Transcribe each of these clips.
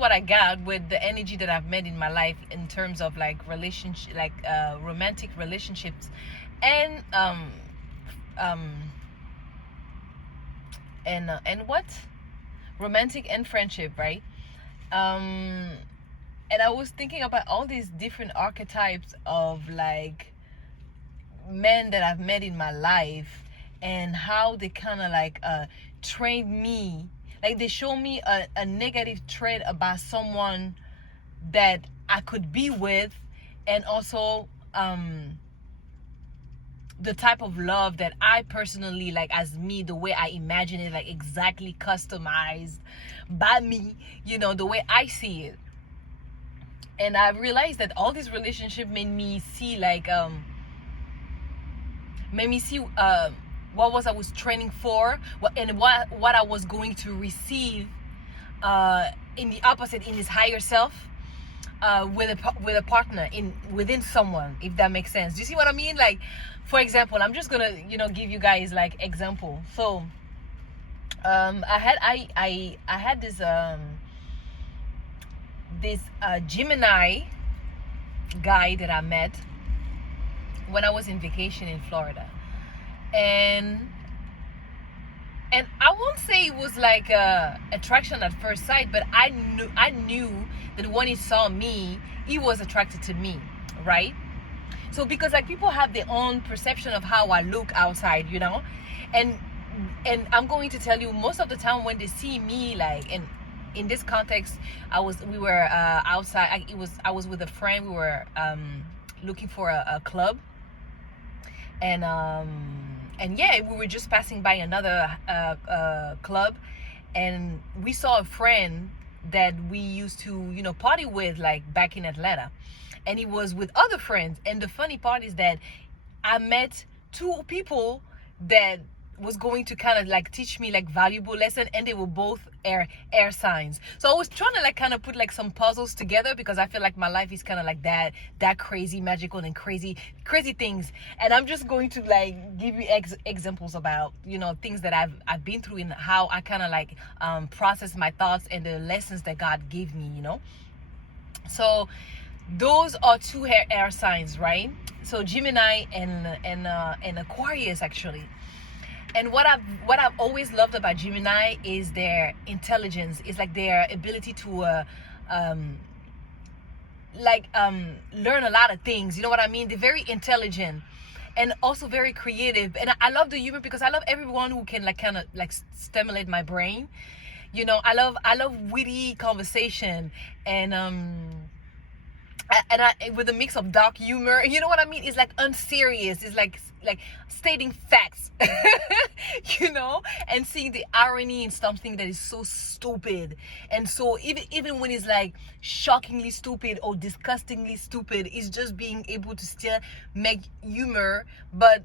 what I got with the energy that I've met in my life in terms of like relationship, like romantic relationships, and um and what romantic and friendship, right? And I was thinking about all these different archetypes of like men that I've met in my life, and how they kind of like trained me, like they show me a negative trait about someone that I could be with, and also the type of love that I personally like, as me, the way I imagine it, like exactly customized by me, the way I see it. And I realized that all this relationship made me see like what was I was training for, and what I was going to receive in the opposite, in this higher self, with a partner within someone, if that makes sense. Do you see what I mean? Like, for example, I'm just gonna give you guys like example. So I had this Gemini guy that I met when I was in vacation in Florida, and I won't say it was like attraction at first sight, but I knew that when he saw me, he was attracted to me, right? So because like people have their own perception of how I look outside, and I'm going to tell you, most of the time when they see me, like in this context, we were outside. I was with a friend. We were looking for a club, and yeah, we were just passing by another club, and we saw a friend that we used to party with, like back in Atlanta, and he was with other friends. And the funny part is that I met two people that was going to kind of like teach me like valuable lesson, and they were both air signs. So I was trying to like kind of put like some puzzles together, because I feel like my life is kind of like that crazy, magical, and crazy things. And I'm just going to like give you examples about things that I've been through, and how I kind of like process my thoughts and the lessons that God gave me. So those are two air signs, right? So Gemini and Aquarius, actually. And what I've always loved about Gemini is their intelligence. It's like their ability to learn a lot of things. You know what I mean? They're very intelligent and also very creative. And I love the humor, because I love everyone who can like kind of like stimulate my brain. I love witty conversation, and with a mix of dark humor. You know what I mean? It's like unserious. It's like stating facts, and seeing the irony in something that is so stupid. And so even when it's like shockingly stupid or disgustingly stupid, it's just being able to still make humor. But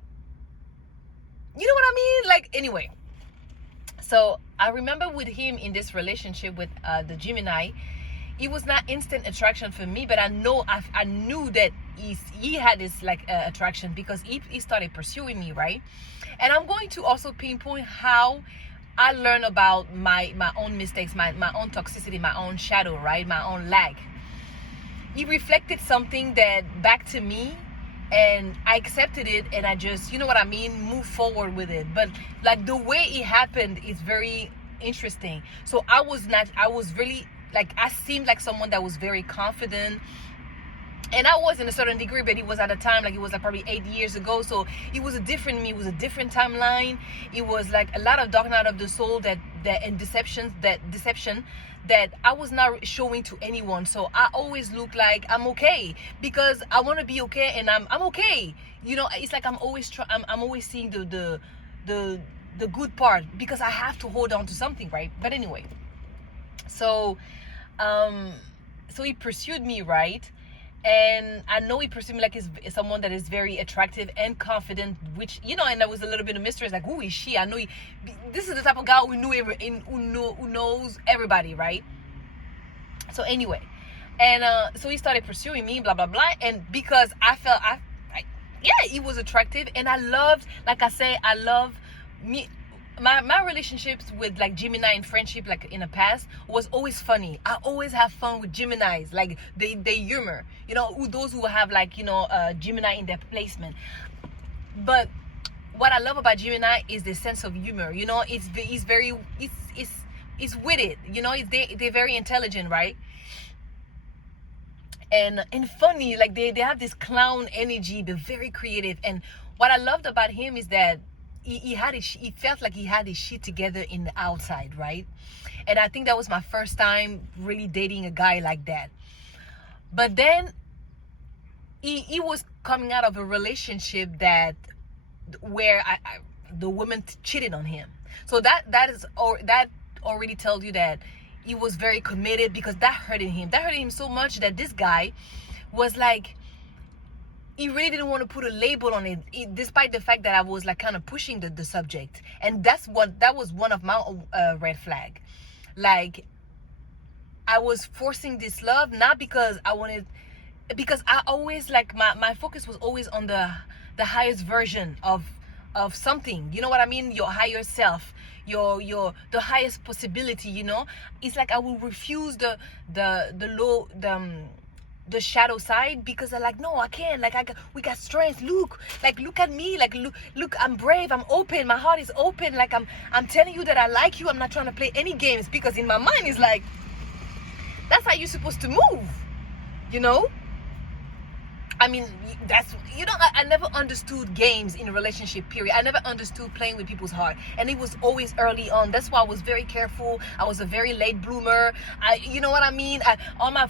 you know what I mean? Like, anyway. So I remember with him in this relationship with the Gemini, it was not instant attraction for me, but I knew that he had this like attraction, because he started pursuing me, right? And I'm going to also pinpoint how I learned about my own mistakes, my own toxicity, my own shadow, right? My own lack. He reflected something that back to me, and I accepted it, and I just, you know what I mean, move forward with it. But like the way it happened is very interesting. So I was really like, I seemed like someone that was very confident, and I was in a certain degree, but it was at a time, like it was like probably 8 years ago. So it was a different me. It was a different timeline. It was like a lot of dark night of the soul and deception that I was not showing to anyone. So I always look like I'm okay, because I want to be okay, and I'm okay. It's like I'm always seeing the good part, because I have to hold on to something, right? But anyway, so he pursued me, right? And I know he pursued me like he's someone that is very attractive and confident, which, and there was a little bit of mystery. It's like, who is she? I know this is the type of guy who knows everybody, right? So anyway, and so he started pursuing me, blah, blah, blah. And because I felt, he was attractive, and I loved, like I say, I love me. my relationships with like Gemini in friendship, like in the past, was always funny. I always have fun with Geminis. Like they humor, those who have like Gemini in their placement. But what I love about Gemini is the sense of humor. It's witty. They're very intelligent, right? And funny. Like they have this clown energy. They're very creative. And what I loved about him is that he felt like he had his shit together in the outside, right? And I think that was my first time really dating a guy like that. But then he was coming out of a relationship where the woman cheated on him. So that already tells you that he was very committed, because that hurted him so much that this guy was like, he really didn't want to put a label on it, despite the fact that I was like kind of pushing the subject. And that was one of my red flag. Like, I was forcing this love, not because because I always like my focus was always on the highest version of something. You know what I mean? Your higher self, the highest possibility. It's like I will refuse the shadow side, because I'm like, no, I can't. Like we got strength. Look at me. Like look, I'm brave. I'm open. My heart is open. Like I'm telling you that I like you. I'm not trying to play any games, because in my mind it's like, that's how you're supposed to move. I mean, I never understood games in a relationship, period. I never understood playing with people's heart. And it was always early on. That's why I was very careful. I was a very late bloomer. You know what I mean? All my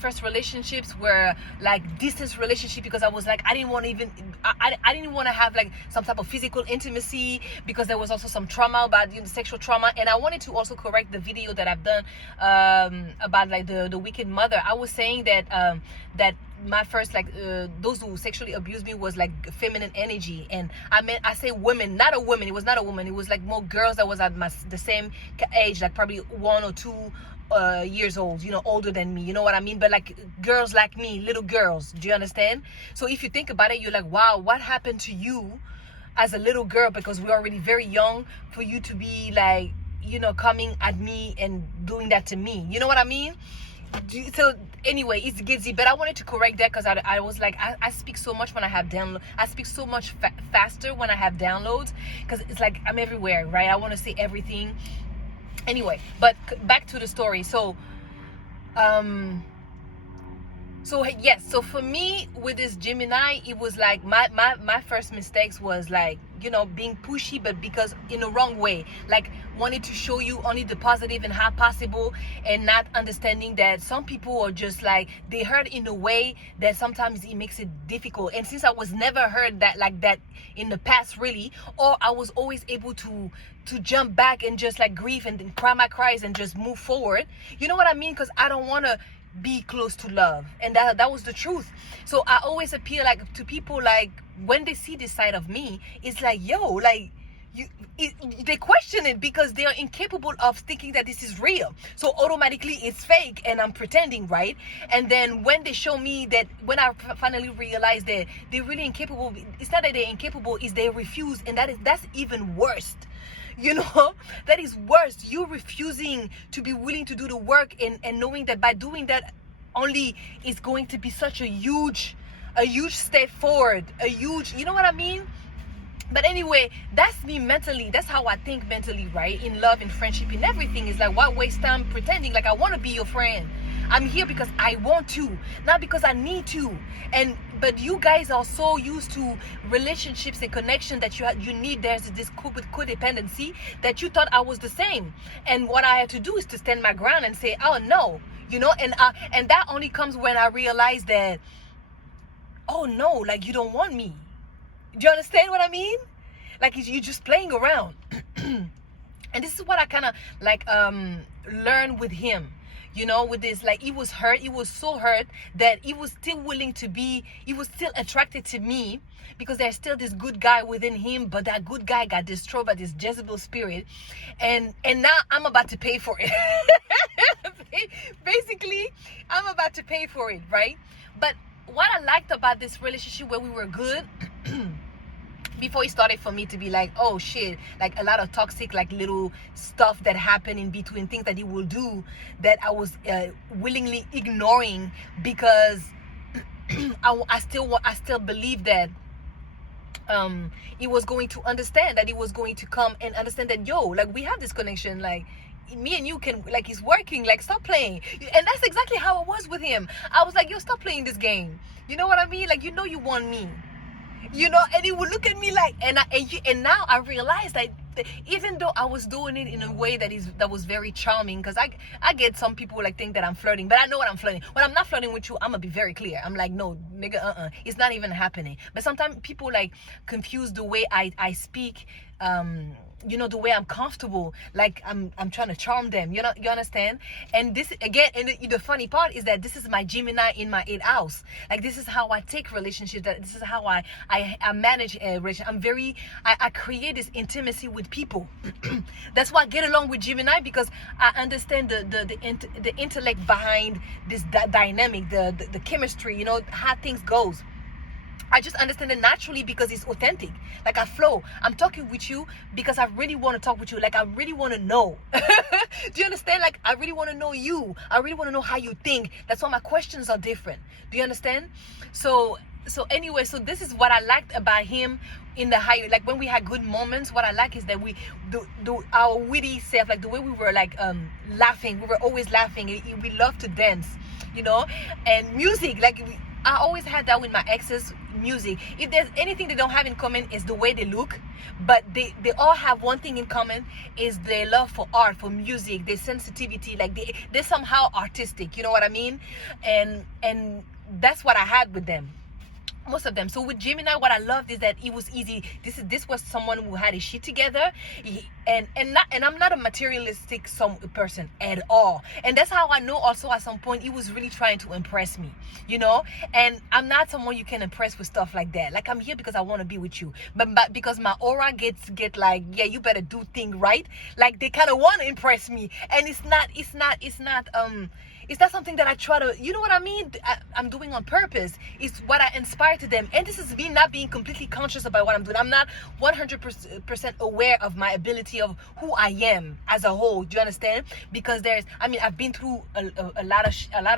first relationships were like distance relationship, because I was like, I didn't want to have like some type of physical intimacy, because there was also some trauma about sexual trauma. And I wanted to also correct the video that I've done about like the wicked mother. I was saying that that my first those who sexually abused me was like feminine energy. And I say women, not a woman. It was not a woman. It was like more girls that was at the same age, like probably 1 or 2 years old, older than me. You know what I mean? But like girls like me, little girls. Do you understand? So if you think about it, you're like, wow, what happened to you as a little girl? Because we're already very young for you to be like, coming at me and doing that to me. You know what I mean? So anyway, it's Gizzy, but I wanted to correct that, because I was like, I speak so much when I have download. I speak so much faster when I have downloads, because it's like I'm everywhere, right? I want to say everything. Anyway, but back to the story. So yes, so for me with this Gemini, it was like my first mistakes was like, being pushy, but because in the wrong way, like wanted to show you only the positive and how possible, and not understanding that some people are just like, they hurt in a way that sometimes it makes it difficult. And since I was never hurt like that in the past, really, or I was always able to jump back and just like grieve and then cry my cries and just move forward. You know what I mean? Because I don't want to be close to love, and that was the truth. So I always appeal like to people, like when they see this side of me, it's like, yo, like they question it, because they are incapable of thinking that this is real. So automatically it's fake and I'm pretending, right? And then when they show me that, when I finally realize that they're really incapable, it's not that they're incapable, it's they refuse, and that's even worse. That is worse. You refusing to be willing to do the work, and knowing that by doing that only is going to be such a huge step forward, you know what I mean? But anyway, that's me mentally. That's how I think mentally, right? In love, in friendship, in everything. It's like, why waste time pretending like I want to be your friend? I'm here because I want to, not because I need to. But you guys are so used to relationships and connection that you need. There's this codependency that you thought I was the same. And what I had to do is to stand my ground and say, oh no, and that only comes when I realize that, oh no, like you don't want me. Do you understand what I mean? Like you're just playing around. And this is what I kind of like learned with him. With this, like, he was hurt. He was so hurt that he was still he was still attracted to me, because there's still this good guy within him, but that good guy got destroyed by this Jezebel spirit. And now I'm about to pay for it. Basically, I'm about to pay for it, right? But what I liked about this relationship where we were good before it started for me to be like, oh shit, like a lot of toxic, like little stuff that happened in between, things that he will do that I was willingly ignoring, because I still believe that he was going to understand, that he was going to come and understand that, yo, like, we have this connection, like, me and you can, like, it's working, like, stop playing. And that's exactly how I was with him. I was like, yo, stop playing this game, you know what I mean? Like, you want me, and he would look at me like, and now I realized that even though I was doing it in a way that was very charming, because I get some people like think that I'm flirting, but I know when I'm flirting. When I'm not flirting with you, I'm gonna be very clear. I'm like, no, nigga, it's not even happening. But sometimes people like confuse the way I speak, the way I'm comfortable, like I'm trying to charm them, you understand? And this again, and the funny part is that this is my Gemini in my 8th house. Like, this is how I take relationships, that this is how I manage a relationship. I create this intimacy with people. That's why I get along with Gemini, because I understand the intellect behind this dynamic, the chemistry, how things goes. I just understand it naturally because it's authentic. Like, I flow. I'm talking with you because I really want to talk with you. Like, I really want to know. Do you understand? Like, I really want to know you. I really want to know how you think. That's why my questions are different. Do you understand? So anyway, so this is what I liked about him in the higher, like, when we had good moments. What I like is that we do our witty self, like the way we were like laughing. We were always laughing. We love to dance, and music. Like, I always had that with my exes. Music, if there's anything they don't have in common, is the way they look, but they all have one thing in common, is their love for art, for music, their sensitivity. Like, they're somehow artistic, you know what I mean? And that's what I had with them, most of them. So with Gemini, what I loved is that it was easy. This was someone who had his shit together, and I'm not a materialistic person at all. And that's how I know also at some point he was really trying to impress me, and I'm not someone you can impress with stuff like that. Like, I'm here because I want to be with you, but because my aura get like, yeah, you better do thing right. Like, they kind of want to impress me, and it's not something that I try to, you know what I mean? I'm doing on purpose. It's what I inspire to them. And this is me not being completely conscious about what I'm doing. I'm not 100% aware of my ability, of who I am as a whole. Do you understand? Because I've been through a lot of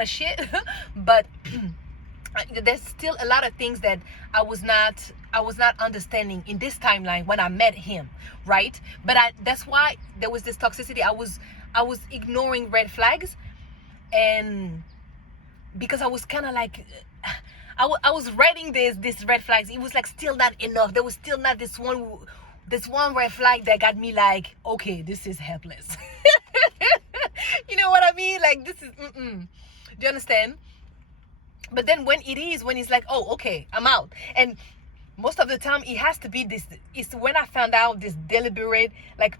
shit, but there's still a lot of things that I was not understanding in this timeline when I met him, right? But that's why there was this toxicity. I was ignoring red flags. And because I was kind of like, I was reading this red flags, it was like still not enough. There was still not this one red flag that got me like, okay, this is helpless. You know what I mean? Like, this is do you understand? But then when it's like, oh, okay, I'm out. And most of the time it has to be this. It's when I found out this deliberate, like,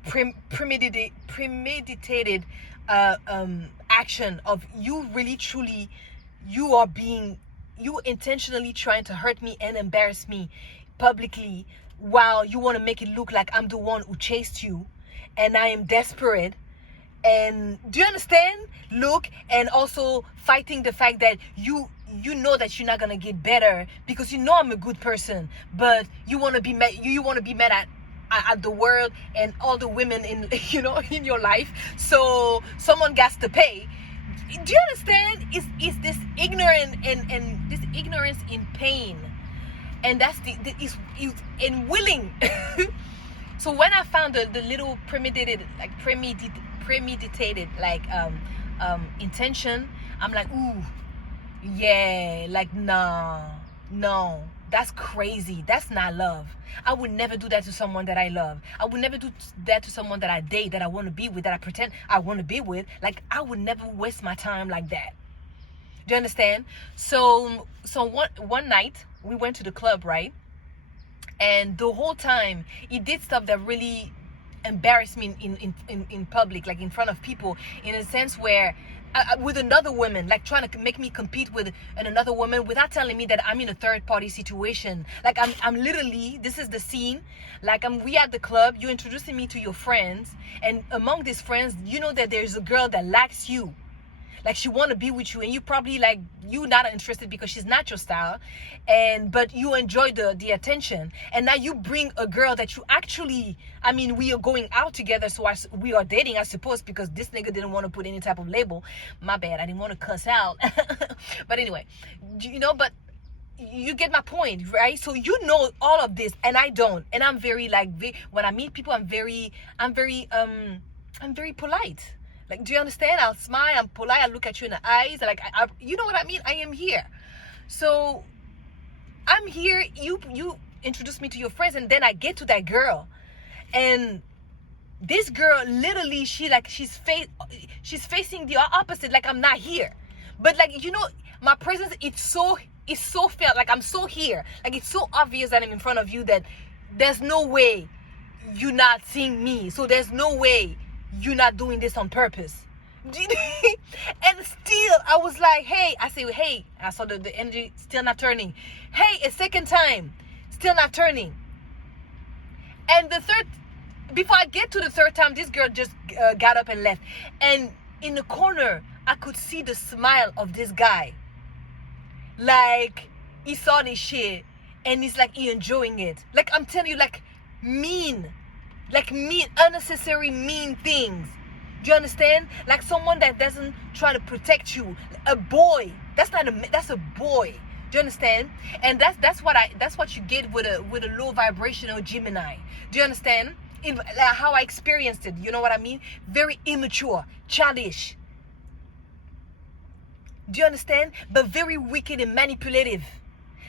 premeditated action of you really truly, you intentionally trying to hurt me and embarrass me publicly, while you want to make it look like I'm the one who chased you and I am desperate. And do you understand? Look, and also fighting the fact that you know that you're not gonna get better, because I'm a good person, but you want to be mad. You want to be mad at the world and all the women in in your life. So someone got to pay. Do you understand? It's this ignorance and this ignorance in pain, and that's is willing. So when I found the little premeditated intention, I'm like, ooh, yeah, like, nah, no, that's crazy. That's not love. I would never do that to someone that I love. I would never do that to someone that I date, that I want to be with, that I pretend I want to be with. Like, I would never waste my time like that. Do you understand? So one night we went to the club, right? And the whole time he did stuff that really embarrassed me in public, like in front of people, in a sense where with another woman, like trying to make me compete with another woman without telling me that I'm in a third party situation. Like, I'm literally, this is the scene, like we at the club, you're introducing me to your friends, and among these friends, you know that there's a girl that likes you. Like she want to be with you, and you probably like you not interested because she's not your style, and but you enjoy the attention. And now you bring a girl that you actually, I mean, we are going out together, so we are dating, I suppose, because this nigga didn't want to put any type of label. My bad, I didn't want to cuss out. But anyway, but you get my point, right? So you know all of this, and I don't. And I'm very like, when I meet people, I'm very polite. Like, do you understand? I'll smile, I'm polite, I look at you in the eyes, like, you know what I mean? I am here. So I'm here, you introduce me to your friends, and then I get to that girl, and this girl literally, she's facing the opposite, like I'm not here. But like, my presence, it's so felt, like I'm so here, like it's so obvious that I'm in front of you that there's no way you're not seeing me. So there's no way you're not doing this on purpose. And still I was like, hey, I saw the energy still not turning. Hey, a second time, still not turning. And the third, before I get to the third time, this girl just got up and left. And in the corner, I could see the smile of this guy. Like, he saw this shit, and he's like, he enjoying it. Like, I'm telling you, like mean, unnecessary mean things. Do you understand? Like someone that doesn't try to protect you. A boy. That's a boy. Do you understand? And that's what you get with a low vibrational Gemini. Do you understand? How I experienced it. You know what I mean? Very immature, childish. Do you understand? But very wicked and manipulative.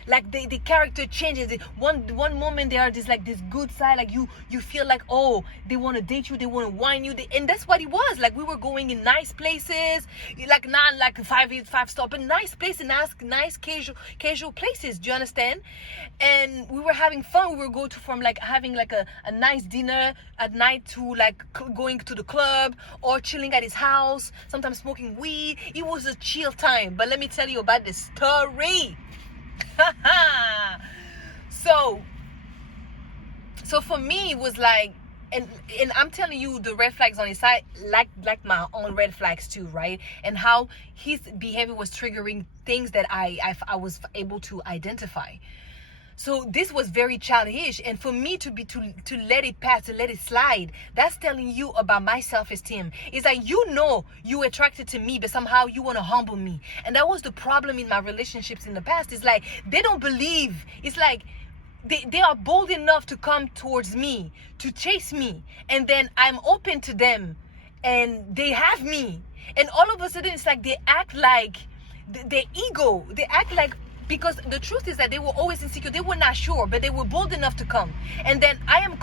Like the character changes. One moment they are this good side, like you feel like, oh, they want to date you, they want to wine you, and that's what it was. Like we were going in nice places, like not like five-star, but nice places, nice casual places. Do you understand? And we were having fun. We were going to from like having like a nice dinner at night to like going to the club or chilling at his house, sometimes smoking weed. It was a chill time. But let me tell you about the story. So for me it was like, and I'm telling you the red flags on his side, like my own red flags too, right? And how his behavior was triggering things that I was able to identify. So this was very childish, and for me to let it pass, to let it slide, that's telling you about my self-esteem. It's like, you attracted to me, but somehow you want to humble me. And that was the problem in my relationships in the past. It's like they don't believe. It's like they are bold enough to come towards me, to chase me, and then I'm open to them, and they have me, and all of a sudden it's like they act like their ego. They act like, because the truth is that they were always insecure. They were not sure, but they were bold enough to come. And then I'm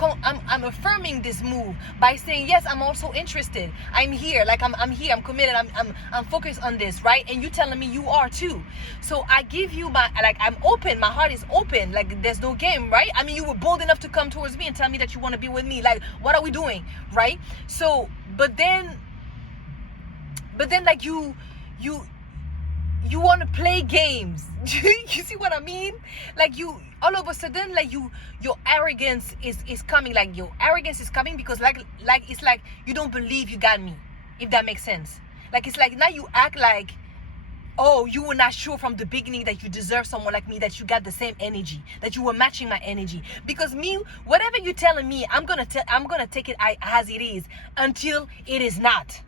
affirming this move by saying, yes, I'm also interested. I'm here. Like I'm here. I'm committed. I'm focused on this, right? And you telling me you are too. So I give you I'm open. My heart is open. Like there's no game, right? I mean, you were bold enough to come towards me and tell me that you want to be with me. Like, what are we doing, right? So, but then like you want to play games. You see what I mean? Like you, all of a sudden, like your arrogance is coming. Like your arrogance is coming because like it's like you don't believe you got me, if that makes sense. Like it's like now you act like, oh, you were not sure from the beginning that you deserve someone like me, that you got the same energy, that you were matching my energy. Because me, whatever you're telling me, I'm gonna take it as it is until it is not.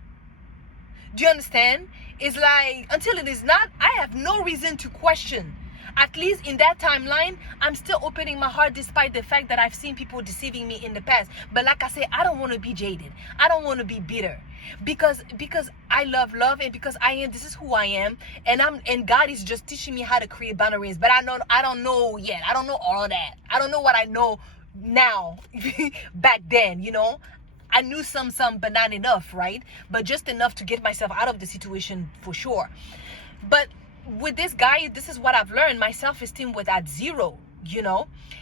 Do you understand? It's like, until it is not, I have no reason to question. At least in that timeline, I'm still opening my heart despite the fact that I've seen people deceiving me in the past. But like I say, I don't want to be jaded. I don't want to be bitter. Because I love and because this is who I am. And God is just teaching me how to create boundaries. But I don't know yet. I don't know all of that. I don't know what I know now. Back then, I knew some, but not enough, right? But just enough to get myself out of the situation for sure. But with this guy, this is what I've learned. My self-esteem was at zero,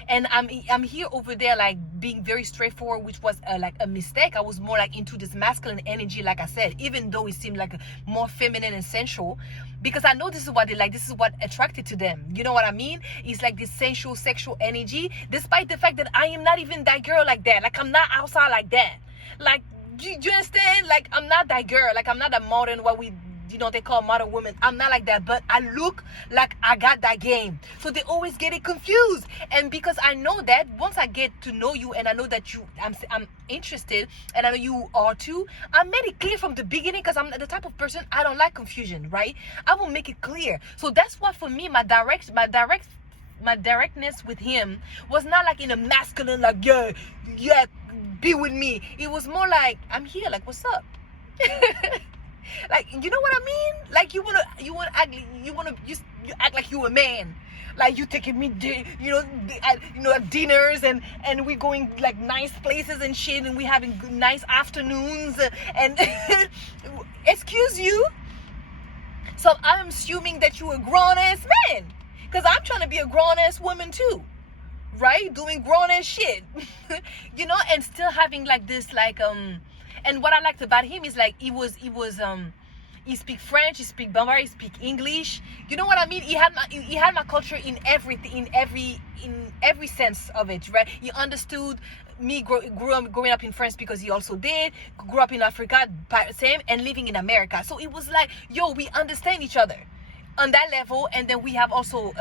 and I'm here over there like being very straightforward, which was like a mistake. I was more like into this masculine energy, like I said, even though it seemed like more feminine and sensual, because I know this is what they like. This is what attracted to them. You know what I mean? It's like this sensual, sexual energy, despite the fact that I am not even that girl like that. Like I'm not outside like that. Like, do you understand? Like, I'm not that girl. Like, I'm not that modern, what we they call modern women. I'm not like that, but I look like I got that game. So they always get it confused. And because I know that once I get to know you and I know that I'm interested, and I know you are too, I made it clear from the beginning, because I'm the type of person, I don't like confusion, right? I will make it clear. So that's why for me, my directness with him was not like in a masculine, like, yeah, be with me. It was more like, I'm here, like, what's up? Like, you know what I mean? Like, you act like you a man. Like, you taking me, dinners, and we going like nice places and shit, and we having nice afternoons, and excuse you. So I'm assuming that you a grown ass man, because I'm trying to be a grown ass woman too, right? Doing grown ass shit, and still having like this, like, and what I liked about him is like he speak French, he speak Bambara, he speak English. You know what I mean? He had my culture in everything, in every sense of it, right? He understood me growing up in France, because he also grew up in Africa, same, and living in America. So it was like, we understand each other on that level, and then we have also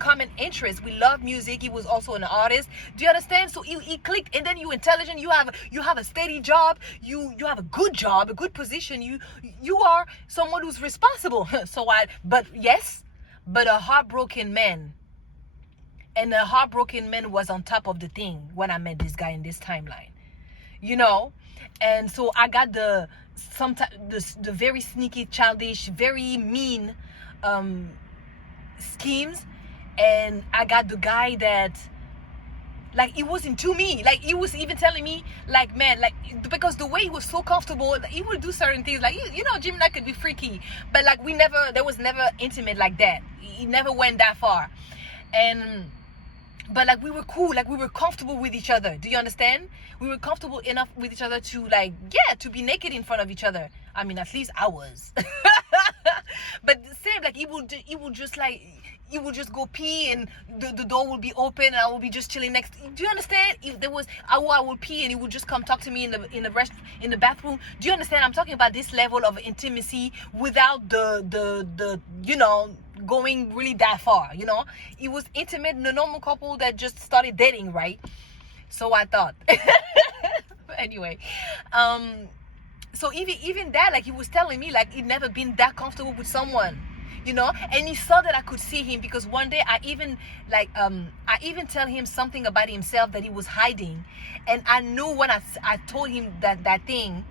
common interests. We love music. He was also an artist. Do you understand? So he clicked. And then you intelligent. You have a steady job. You have a good job, a good position. You are someone who's responsible. But a heartbroken man. And a heartbroken man was on top of the thing when I met this guy in this timeline. And so I got the very sneaky, childish, very mean schemes. And I got the guy that, like, he was into me. Like, he was even telling me, like, man, like, because the way he was so comfortable, he would do certain things. Like, Gemini could be freaky, but like, there was never intimate like that. He never went that far. But like, we were cool, like, we were comfortable with each other. Do you understand? We were comfortable enough with each other to, like, to be naked in front of each other. I mean, at least I was. But the same, like, he would just go pee, and the door will be open, and I will be just chilling next. Do you understand? If there was, I will pee, and he would just come talk to me in the bathroom. Do you understand? I'm talking about this level of intimacy without the going really that far. It was intimate, the normal couple that just started dating, right? So I thought. Anyway, so even that, like, he was telling me, like, he'd never been that comfortable with someone. And he saw that I could see him, because one day I even tell him something about himself that he was hiding, and I knew when I told him that thing,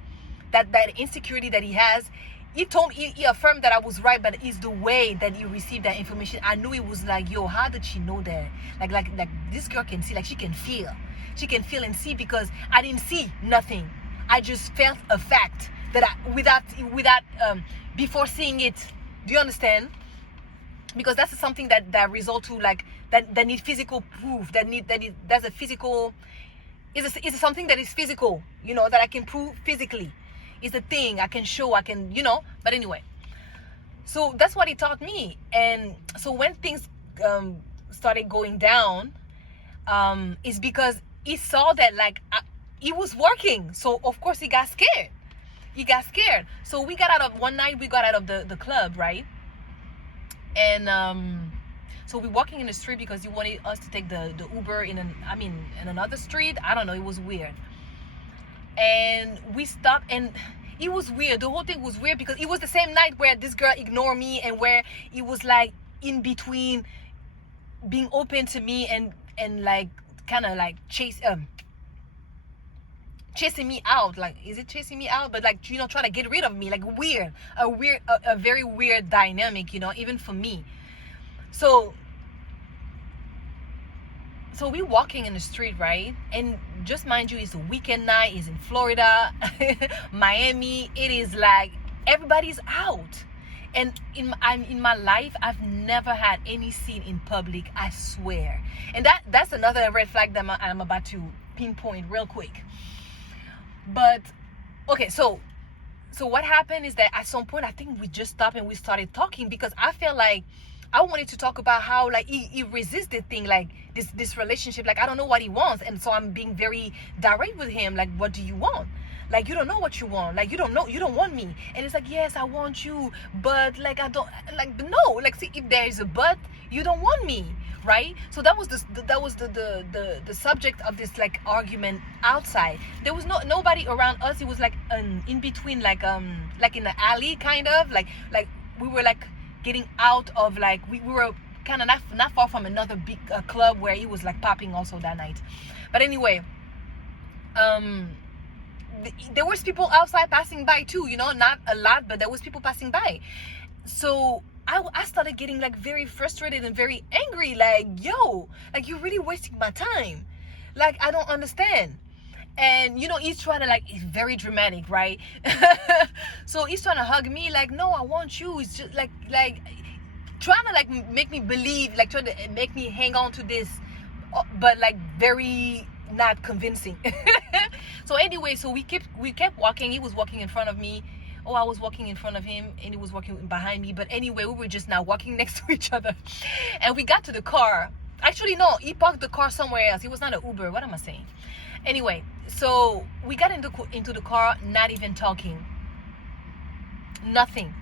that insecurity that he has, he affirmed that I was right, but it's the way that he received that information. I knew it was like, how did she know that? Like this girl can see, like, she can feel and see, because I didn't see nothing. I just felt a fact that without before seeing it. Do you understand? Because that's something that result to, like, that need physical proof. That's a physical. It's something that is physical. That I can prove physically. It's a thing I can show. I can. But anyway. So that's what he taught me. And so when things started going down, it's because he saw that, like, he was working. So of course he got scared. So we got out of the club, right? And so we're walking in the street because he wanted us to take the Uber in another street. I don't know, it was weird. And we stopped, and it was weird. The whole thing was weird, because it was the same night where this girl ignored me, and where it was like in between being open to me and like kind of like chasing me out. Like, is it chasing me out? But like, trying to get rid of me. Like, a very weird dynamic, even for me. So we walking in the street, right? And just mind you, it's a weekend night. It's in Florida, Miami. It is like everybody's out. And in my life, I've never had any scene in public, I swear. And that's another red flag that I'm about to pinpoint real quick. But okay, so what happened is that at some point, I think we just stopped and we started talking, because I felt like I wanted to talk about how, like, he resisted thing, like this relationship. Like, I don't know what he wants, and so I'm being very direct with him. Like, what do you want? Like, you don't know what you want. Like, you don't want me. And it's like, yes, I want you, but like, I don't, like, no, like, see, if there is a but, you don't want me, right? So that was the subject of this like argument outside. There was nobody around us. It was like in between, like in the alley, kind of like we were like getting out of, like, we were kind of not far from another big club where he was like popping also that night. But anyway, there was people outside passing by too, you know, not a lot, but there was people passing by. So I started getting like very frustrated and very angry, like, yo, like, you're really wasting my time, like, I don't understand. And you know, he's trying to, like, he's very dramatic, right? So he's trying to hug me, like, no, I want you. It's just like trying to like make me believe, like, trying to make me hang on to this, but like very not convincing. So anyway, so we kept walking. He was walking in front of me. Oh, I was walking in front of him, and he was walking behind me. But anyway, we were just now walking next to each other, and we got to the car. Actually, no, he parked the car somewhere else. It was not an Uber. What am I saying? Anyway, so we got into the car, not even talking, nothing.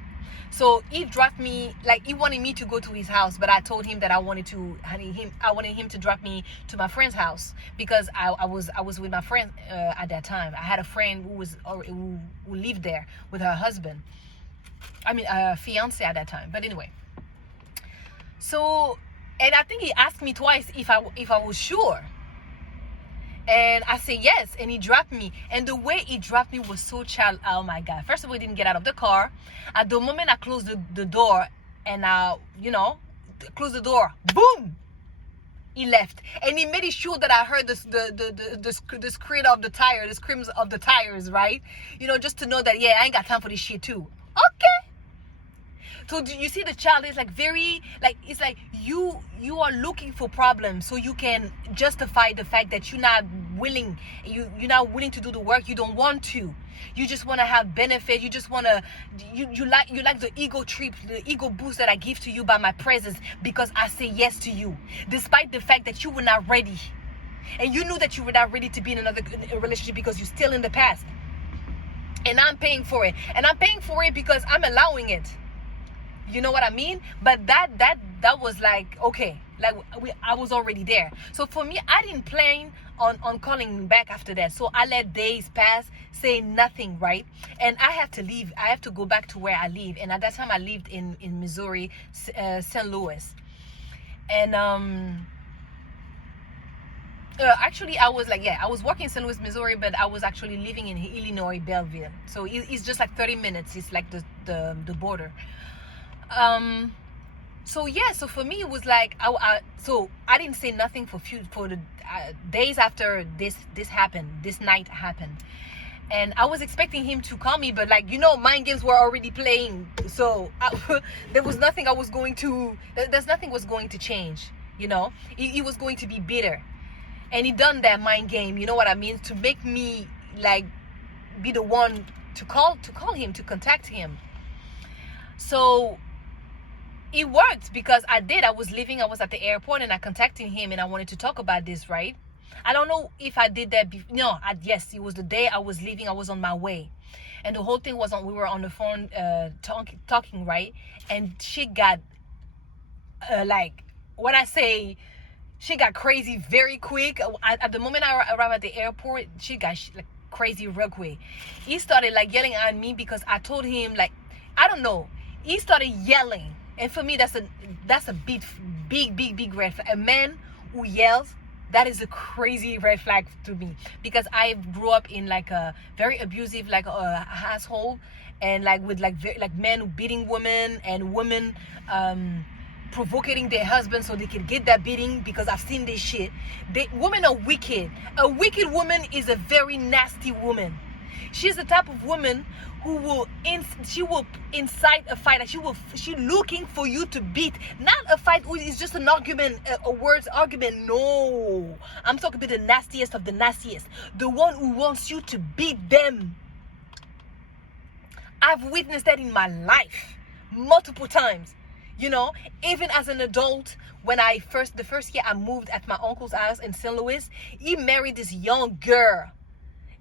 So he dropped me, like, he wanted me to go to his house, but I told him that I wanted him to drop me to my friend's house, because I was with my friend at that time. I had a friend who lived there with her husband. I mean, fiance at that time. But anyway, so, and I think he asked me twice if I was sure. And I said yes, and he dropped me. And the way he dropped me was so child. Oh my God! First of all, he didn't get out of the car. At the moment I closed the door, and closed the door, boom, he left. And he made it sure that I heard the scream of the tire, the screams of the tires, right? You know, just to know that, yeah, I ain't got time for this shit too. Okay. So you see, the child is like very, like, it's like you are looking for problems so you can justify the fact that you're not willing to do the work. You don't want to. You just want to have benefit. You just want to, you like the ego trip, the ego boost that I give to you by my presence, because I say yes to you, despite the fact that you were not ready. And you knew that you were not ready to be in another relationship because you're still in the past. And I'm paying for it. And I'm paying for it because I'm allowing it. You know what I mean? But that was like, okay, like I was already there. So for me, I didn't plan on calling back after that. So I let days pass, saying nothing, right? And I had to leave. I have to go back to where I live. And at that time, I lived in Missouri, St. Louis. And actually, I was working in St. Louis, Missouri, but I was actually living in Illinois, Belleville. So it's just like 30 minutes. It's like the border. So yeah, so for me it was like, so I didn't say nothing for the days after this night happened. And I was expecting him to call me, but, like, you know, mind games were already playing. So there's nothing was going to change, you know. He was going to be bitter, and he done that mind game, you know what I mean, to make me like be the one to call him, to contact him. So it worked, because I was at the airport, and I contacted him, and I wanted to talk about this, right? I don't know if I did that yes, it was the day I was leaving. I was on my way, and the whole thing was we were on the phone talking, right? And she got like, when I say she got crazy very quick. At the moment I arrived at the airport, she got like crazy real quick. He started like yelling at me because I told him, like, I don't know, he started yelling. And for me, that's a big red flag. A man who yells, that is a crazy red flag to me, because I grew up in like a very abusive household, and like with like men beating women, and women provoking their husbands so they can get that beating, because I've seen this shit. Women are wicked. A wicked woman is a very nasty woman. She's the type of woman who will incite a fight. She looking for you to beat, not a fight. It's just an argument, a words argument. No, I'm talking about the nastiest of the nastiest, the one who wants you to beat them. I've witnessed that in my life multiple times. You know, even as an adult, when the first year I moved at my uncle's house in St. Louis, he married this young girl.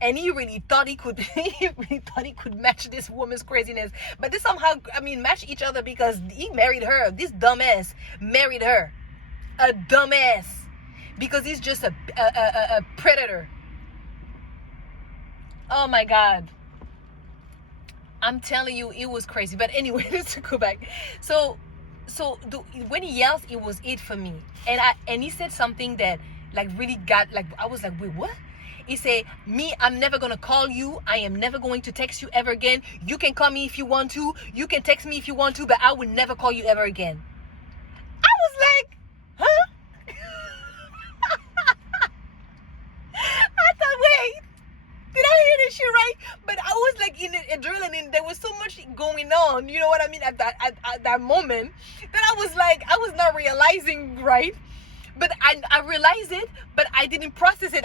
and he really thought he could he really thought he could match this woman's craziness. But they somehow, I mean, match each other because he married her. This dumbass married her. A dumbass. Because he's just a predator. Oh my God. I'm telling you, it was crazy. But anyway, let's go back. So when he yells, it was it for me. And he said something that like really got, like, I was like, wait, what? He said, me, I'm never going to call you. I am never going to text you ever again. You can call me if you want to. You can text me if you want to, but I will never call you ever again. I was like, huh? I thought, wait, did I hear this shit right? But I was like in adrenaline. There was so much going on, you know what I mean, at that moment, that I was like, I was not realizing, right? But I realized it, but I didn't process it.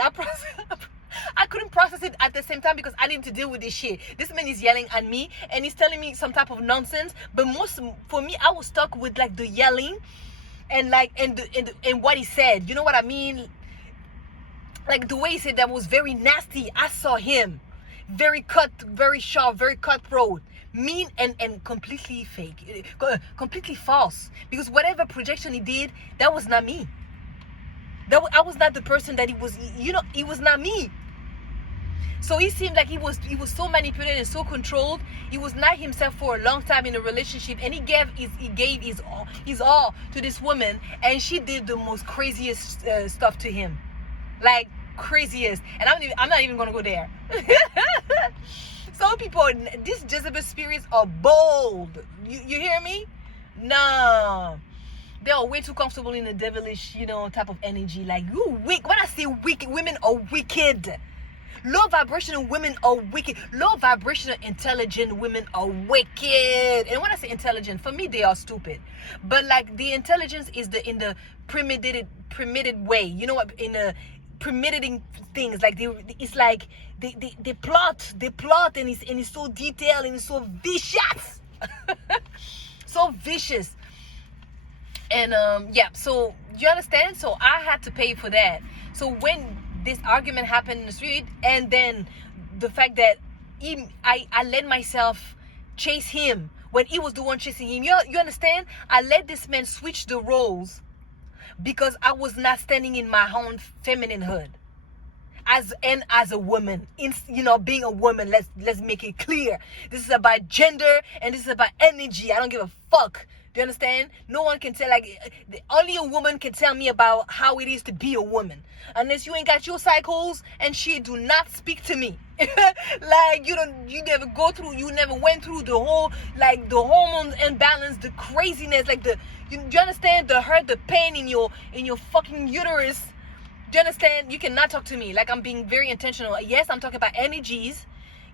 I couldn't process it at the same time because I needed to deal with this shit. This man is yelling at me and he's telling me some type of nonsense. But most for me, I was stuck with like the yelling and like and what he said. You know what I mean? Like the way he said that was very nasty. I saw him very sharp, very cutthroat, mean and completely fake, completely false. Because whatever projection he did, that was not me. I was not the person that he was. You know, he was not me. So he seemed like he was so manipulated and so controlled. He was not himself for a long time in a relationship, and he gave his all to this woman, and she did the most craziest stuff to him, like craziest. And I'm not even gonna go there. Some people, these Jezebel spirits are bold. You hear me? No. They are way too comfortable in the devilish, you know, type of energy. Like, you weak. When I say wicked, women are wicked. Low vibrational women are wicked. Low vibrational intelligent women are wicked. And when I say intelligent, for me they are stupid. But like the intelligence is in the primitive way. You know what? In the premeditating things. Like it's like they plot and it's so detailed and it's so vicious. So vicious. And yeah, so you understand? So I had to pay for that. So when this argument happened in the street, and then the fact that I let myself chase him when he was the one chasing him. You understand? I let this man switch the roles because I was not standing in my own femininehood as a woman. You know, being a woman, let's make it clear. This is about gender and this is about energy. I don't give a fuck. Do you understand? No one can tell, like, only a woman can tell me about how it is to be a woman. Unless you ain't got your cycles and shit, do not speak to me. Like, you never went through the whole, like, the hormone imbalance, the craziness, like do you understand? The hurt, the pain in your fucking uterus. Do you understand? You cannot talk to me. Like, I'm being very intentional. Yes, I'm talking about energies,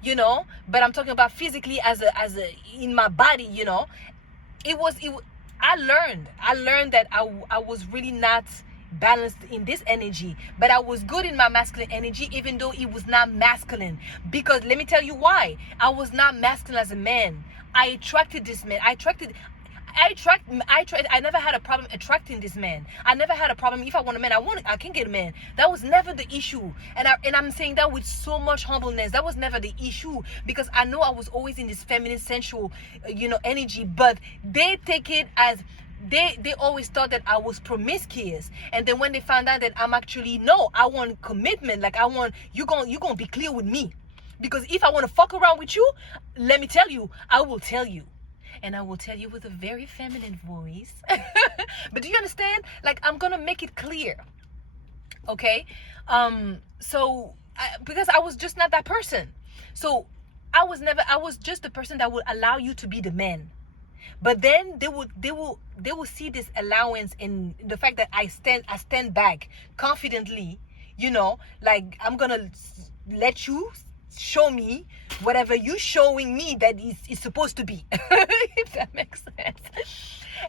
you know, but I'm talking about physically as a in my body, you know. I learned that I was really not balanced in this energy, but I was good in my masculine energy, even though it was not masculine. Because let me tell you why. I was not masculine as a man. I attracted this man. I never had a problem attracting this man. I never had a problem. If I want a man, I can get a man. That was never the issue. And I'm saying that with so much humbleness. That was never the issue, because I know I was always in this feminine, sensual, energy. But they take it as they always thought that I was promiscuous. And then when they found out that I'm actually, no, I want commitment. Like, I want you gonna be clear with me, because if I want to fuck around with you, let me tell you, I will tell you. And I will tell you with a very feminine voice. But do you understand? Like, I'm going to make it clear. Okay? Because I was just not that person. So I was just the person that would allow you to be the man. But then they will see this allowance in the fact that I stand back confidently, like, I'm going to let you show me whatever you showing me that is supposed to be. If that makes sense.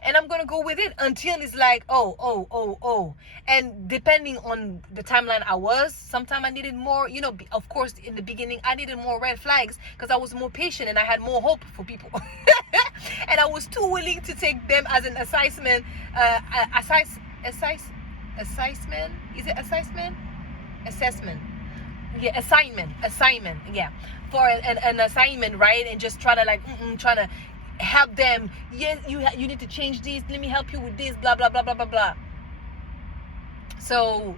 And I'm gonna go with it until it's like, oh. And depending on the timeline I was, sometimes I needed more, of course, in the beginning, I needed more red flags because I was more patient and I had more hope for people. And I was too willing to take them as an assessment. Assessment? Is it assessment? Assessment. yeah, assignment, yeah, for an assignment, right? And just try to like try to help them. Yes, you need to change this, let me help you with this, blah blah blah blah blah blah. So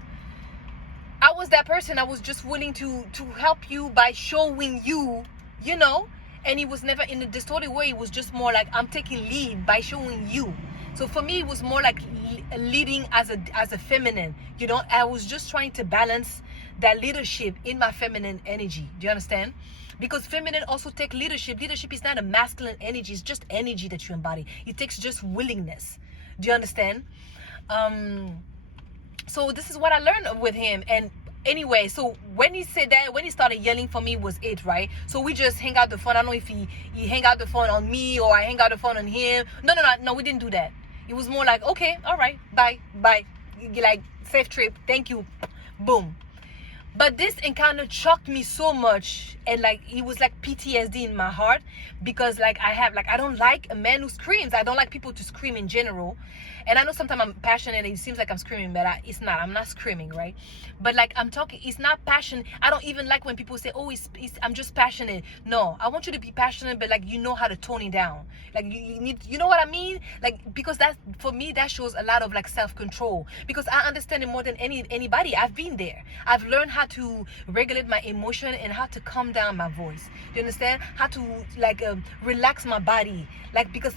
I was that person. I was just willing to help you by showing you, you know. And it was never in a distorted way. It was just more like I'm taking lead by showing you. So for me, it was more like leading as a feminine. You know, I was just trying to balance that leadership in my feminine energy. Do you understand? Because feminine also take leadership. Leadership is not a masculine energy. It's just energy that you embody. It takes just willingness. Do you understand? So this is what I learned with him. And anyway, so when he said that, when he started yelling for me, was it, right? So we just hang out the phone. I don't know if he hang out the phone on me or I hang out the phone on him. No, we didn't do that. It was more like, okay, all right, bye, like, safe trip, thank you, boom. But this encounter shocked me so much, and like it was like PTSD in my heart, because like I don't like a man who screams. I don't like people to scream in general. And I know sometimes I'm passionate and it seems like I'm screaming, but it's not. I'm not screaming, right? But like I'm talking, it's not passion. I don't even like when people say, oh, I'm just passionate. No, I want you to be passionate, but like you know how to tone it down. Like you need, you know what I mean? Like, because that, for me, that shows a lot of like self-control, because I understand it more than anybody. I've been there. I've learned how to regulate my emotion and how to calm down my voice. You understand? How to like relax my body. Like because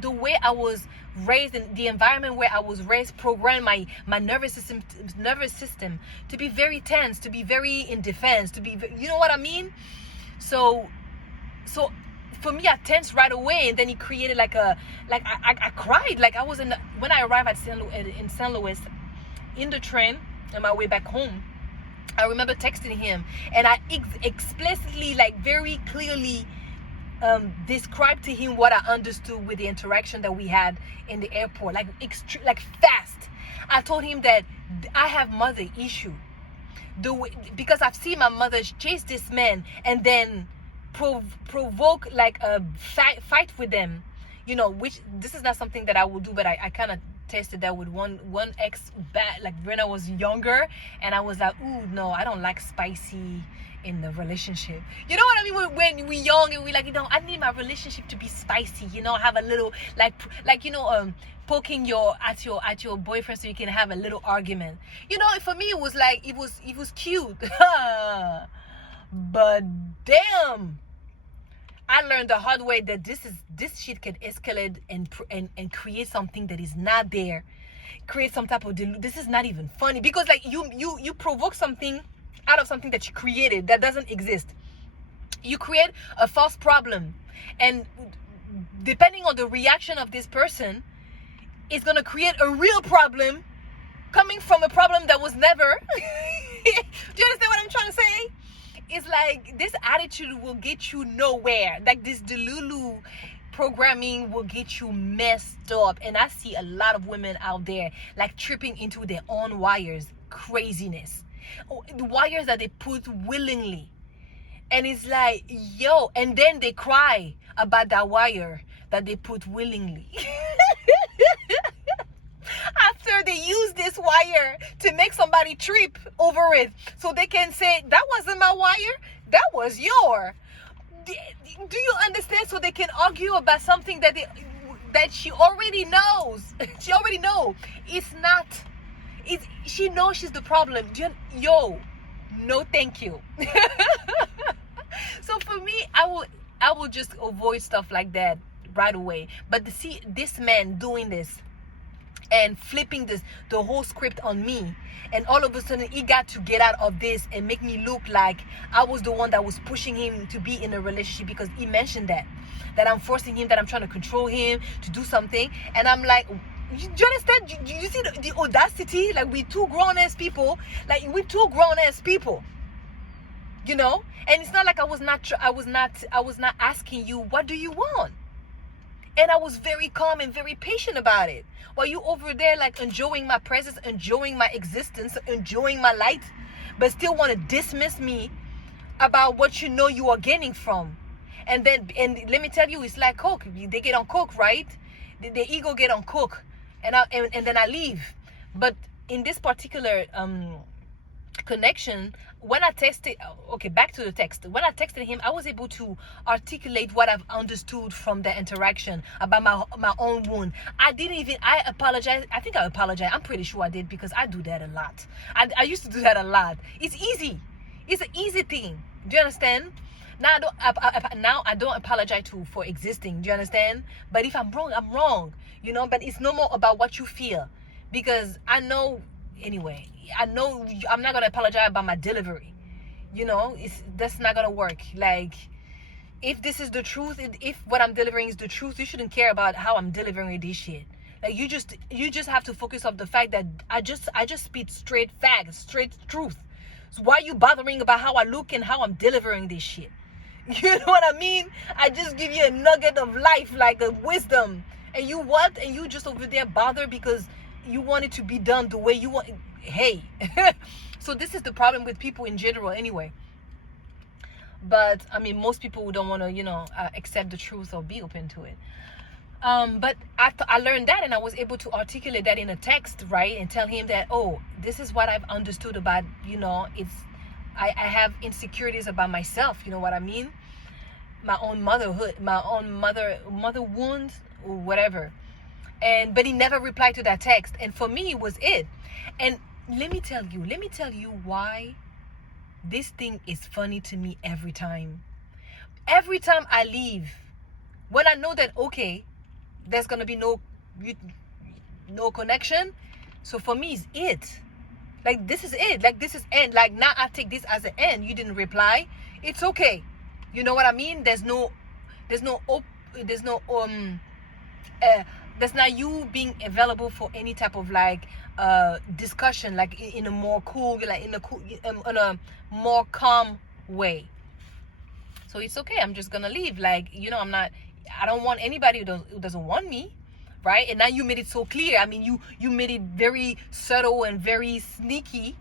the way I was raised, in the environment where I was raised, programmed my nervous system to be very tense, to be very in defense, to be, you know what I mean? So for me, I tensed right away, and then he created like I cried. Like I was when I arrived at in St. Louis in the train on my way back home, I remember texting him, and I explicitly, like very clearly, described to him what I understood with the interaction that we had in the airport, like fast. I told him that I have mother issue, because I've seen my mother chase this man and then provoke like a fight with them, you know, which this is not something that I will do, but I kind of tested that with one ex bad, like when I was younger, and I was like, ooh, no, I don't like spicy in the relationship. You know what I mean? When we're young and we like, you know, I need my relationship to be spicy, you know, have a little like you know, poking at your boyfriend so you can have a little argument. You know, for me it was like it was cute. But damn, I learned the hard way that this shit can escalate and create something that is not there. Create some type of this is not even funny, because like you provoke something out of something that you created that doesn't exist. You create a false problem, and depending on the reaction of this person, it's gonna create a real problem coming from a problem that was never. Do you understand what I'm trying to say? It's like this attitude will get you nowhere. Like this Delulu programming will get you messed up. And I see a lot of women out there like tripping into their own wires. Craziness. The wires that they put willingly. And it's like, yo, and then they cry about that wire that they put willingly. After they use this wire to make somebody trip over it, so they can say, that wasn't my wire, that was your. Do you understand? So they can argue about something that she already knows. She already know it's not. She knows she's the problem. Yo, no thank you. So for me, I will just avoid stuff like that right away. But to see this man doing this and flipping the whole script on me, and all of a sudden he got to get out of this and make me look like I was the one that was pushing him to be in a relationship, because he mentioned that I'm forcing him, that I'm trying to control him to do something. And I'm like, do you understand? You see the audacity? Like, we two grown-ass people, you know. And it's not like I was not asking you, what do you want? And I was very calm and very patient about it. While you over there like enjoying my presence, enjoying my existence, enjoying my light, but still want to dismiss me about what you know you are gaining from. And let me tell you, it's like coke. They get on coke, right? The ego get on coke, and then I leave. But in this particular connection, when I texted, okay, back to the text. When I texted him, I was able to articulate what I've understood from the interaction about my own wound. I apologize. I think I apologize. I'm pretty sure I did, because I do that a lot. I used to do that a lot. It's easy. It's an easy thing. Do you understand? Now I don't apologize for existing. Do you understand? But if I'm wrong, I'm wrong. But it's no more about what you feel, because I know anyway. I know I'm not gonna apologize about my delivery. That's not gonna work. Like, if this is the truth, if what I'm delivering is the truth, you shouldn't care about how I'm delivering this shit. Like, you just have to focus on the fact that I just speak straight facts, straight truth. So why are you bothering about how I look and how I'm delivering this shit? You know what I mean? I just give you a nugget of life, like a wisdom. And you what? And you just over there bother because you want it to be done the way you want. Hey. So this is the problem with people in general anyway. But I mean, most people don't want to, accept the truth or be open to it. But I learned that, and I was able to articulate that in a text, right? And tell him that, oh, this is what I've understood about, I have insecurities about myself, you know what I mean? My own motherhood, my own mother wounds, or whatever. But he never replied to that text. And for me, it was it. And let me tell you why this thing is funny to me every time. Every time I leave, when I know that, okay, there's going to be no connection. So for me, it's it. Like, this is it. Like, this is end. Like, now I take this as an end. You didn't reply. It's okay. You know what I mean? There's not you being available for any type of discussion, like in a more cool, like in a more calm way. So it's okay. I'm just gonna leave. Like, I don't want anybody who doesn't want me, right? And now you made it so clear. I mean, you made it very subtle and very sneaky,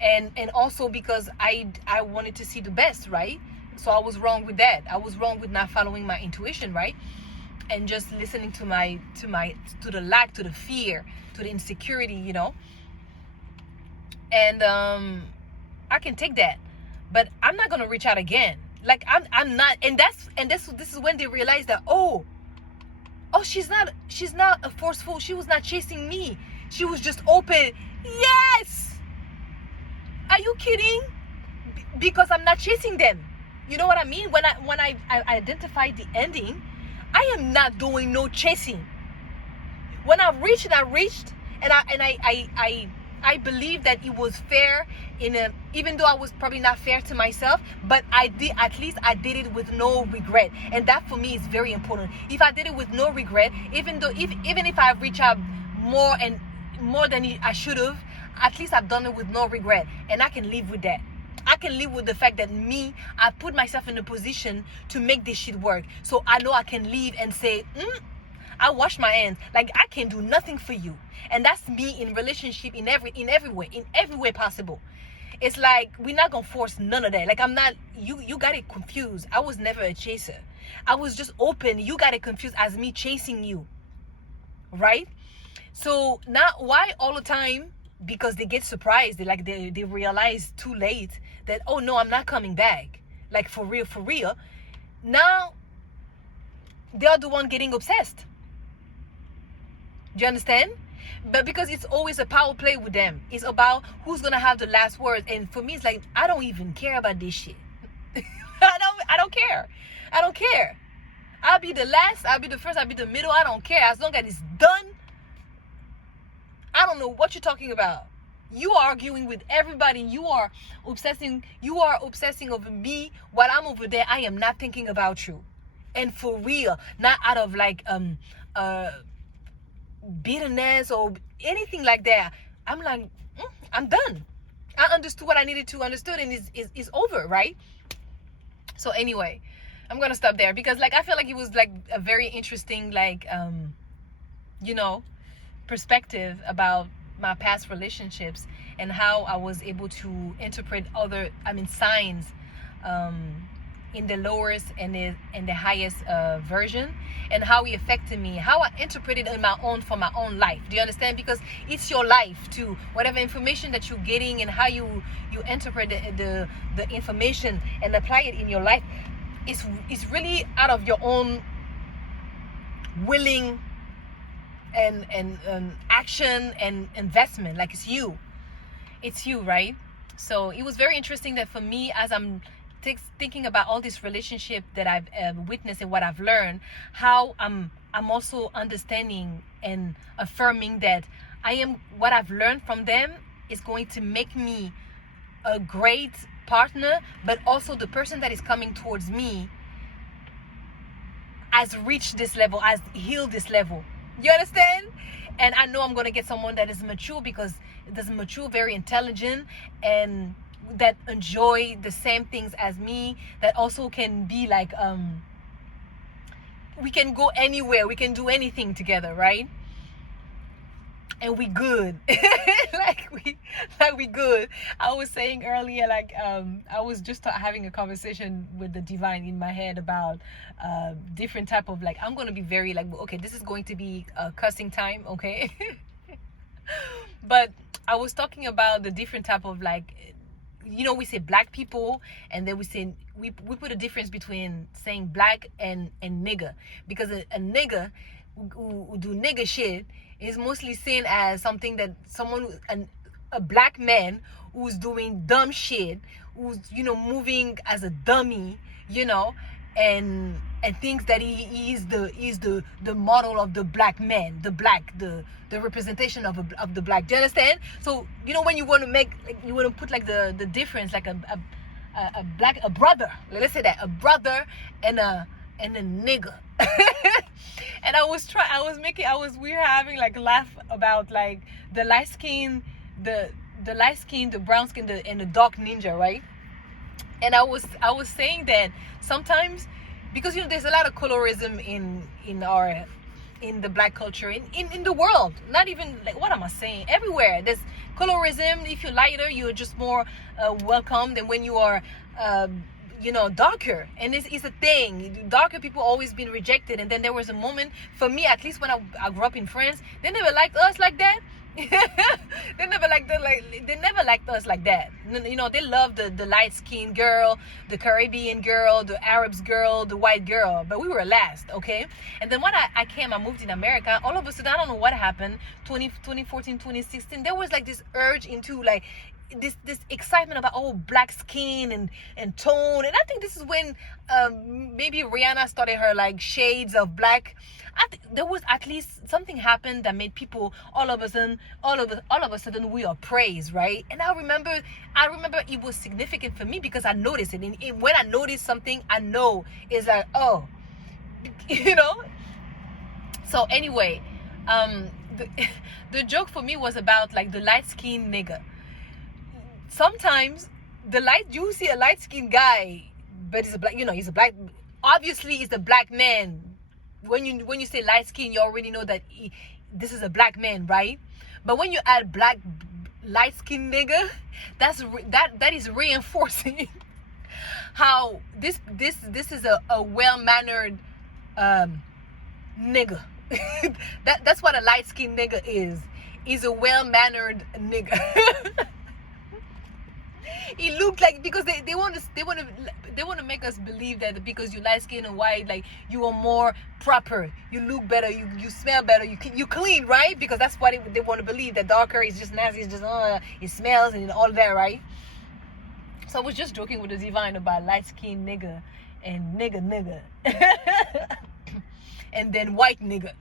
and also because I wanted to see the best, right? So I was wrong with that. I was wrong with not following my intuition, right? And just listening to the lack, to the fear, to the insecurity, And I can take that, but I'm not gonna reach out again. Like, I'm not, and this is when they realize that, oh, she's not a forceful. She was not chasing me. She was just open. Yes. Are you kidding? Because I'm not chasing them. You know what I mean? When I identified the ending, I am not doing no chasing. When I reached, and I believe that it was fair even though I was probably not fair to myself, but I did it with no regret. And that for me is very important. If I did it with no regret, even if I reach out more than I should have, at least I've done it with no regret, and I can live with that. I can live with the fact that I put myself in a position to make this shit work. So I know I can leave and say, I wash my hands. Like, I can do nothing for you. And that's me in relationship in every way possible. It's like, we're not gonna force none of that. Like, I'm not, you got it confused. I was never a chaser. I was just open. You got it confused as me chasing you. Right? So now, why all the time? Because they get surprised. They realize too late that, oh no, I'm not coming back. Like, for real. Now they are the one getting obsessed. Do you understand? But because it's always a power play with them. It's about who's gonna have the last word. And for me, it's like, I don't even care about this shit. I don't care. I'll be the last, I'll be the first, I'll be the middle. I don't care. As long as it's done. I don't know what you're talking about. You are arguing with everybody. You are obsessing over me while I'm over there. I am not thinking about you. And for real, not out of bitterness or anything like that. I'm like, I'm done. I understood what I needed to understand, and it's over, right? So anyway, I'm gonna stop there because I feel like it was a very interesting perspective about my past relationships and how I was able to interpret signs in the lowest and the highest version, and how it affected me, how I interpreted in my own for my own life. Do you understand? Because it's your life too. Whatever information that you're getting and how you interpret the information and apply it in your life, it's really out of your own willing and action and investment. Like it's you, right? So it was very interesting that for me, as I'm thinking about all this relationship that I've witnessed and what I've learned, how I'm also understanding and affirming that what I've learned from them is going to make me a great partner, but also the person that is coming towards me has reached this level, has healed this level. You understand? And I know I'm going to get someone that is mature, because it is mature, very intelligent, and that enjoy the same things as me, that also can be like we can go anywhere, we can do anything together, right? And we good. like we good. I was saying earlier, like I was just having a conversation with the divine in my head about different type of, like, I'm gonna be very like, okay, this is going to be a cussing time, okay? But I was talking about the different type of, like, we say black people, and then we put a difference between saying black and nigger, because a nigger who do nigger shit is mostly seen as something that a black man who's doing dumb shit, who's moving as a dummy, and thinks that he is the model of the black man, the representation of the black. Do you understand? So when you want to make, like, you want to put like the difference, like a brother, let's say that, a brother and a nigger. And we were having like laugh about like the light skin, the brown skin, and the dark ninja, right? And I was saying that sometimes, because there's a lot of colorism in the black culture, in the world, not even, like, what am I saying, everywhere there's colorism. If you're lighter, you're just more welcome than when you are darker. And it's a thing. Darker people always been rejected. And then there was a moment, for me at least, when I grew up in France, they never liked us like that. They never liked us like that. They loved the light-skinned girl, the Caribbean girl, the Arabs girl, the white girl, but we were last, okay? And then when I moved in America, all of a sudden, I don't know what happened, 2014, 2016, there was like this urge into like this excitement about black skin and tone. And I think this is when maybe Rihanna started her like shades of black. I think there was at least something happened that made people all of a sudden we are praised, right? And I remember it was significant for me, because I noticed it. And when I notice something, I know it's like, oh, So anyway, the joke for me was about like the light skinned nigga. Sometimes you see a light skinned guy, but he's a black, he's a black. Obviously, he's a black man. When you say light skin, you already know that this is a black man, right? But when you add black light skinned nigga, that is reinforcing how this is a well mannered nigga. That's what a light skinned nigga is. He's a well mannered nigga. It looked like, because they want to make us believe that because you light skin and white, like, you are more proper, you look better, you smell better, you clean, right? Because that's what they want to believe, that darker is just nasty, it's just it smells and all that, right? So I was just joking with the divine about light skin nigga and nigga and then white nigga.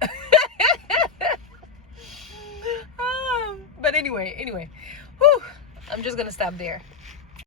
But anyway, whew, I'm just gonna stop there.